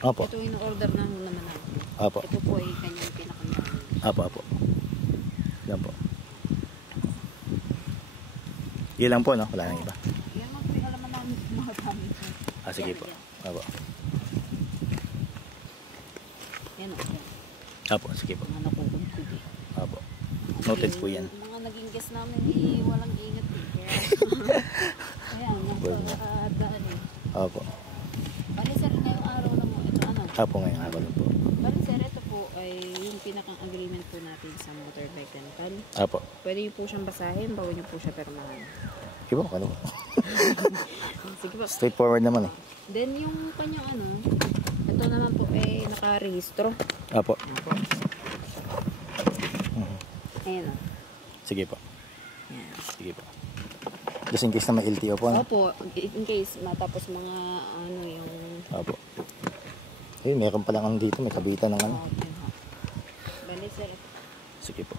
Opo. Ito yung order na naman natin. Opo. Ito po ay kanyang pinakandaan. Opo. Yan po. Yan lang po, no? Wala nang iba. Yan ang pinalaman namin mga gamit. Sige po. Opo. Yan o. Opo, sige po. Mga nakukudkud eh. Opo. Noted po yan. Mga naging guest namin walang ingat eh. Kaya nakadaan eh. Opo. Bali sir, ngayong araw na mo, ito ano? Opo, ngayong araw lang po. Bali sir, ito po ay yung pinakang agreement po natin sa motorbike rental. Opo. Pwede niyo po siyang basahin, bago niyo po siya permahan. Iba ko, ano po? Sige po. Straightforward naman eh. Then yung kanyang ano, ito naman po ay nakarehistro. Opo. Ayan o. Sige po. Ayan. Sige po. Just in case na may LTO po, ano? Opo, in case matapos mga ano yung... Opo. Ayun, meron pa lang dito, may kabitan ng ano. Okay, ha. Bali sir. Sige po.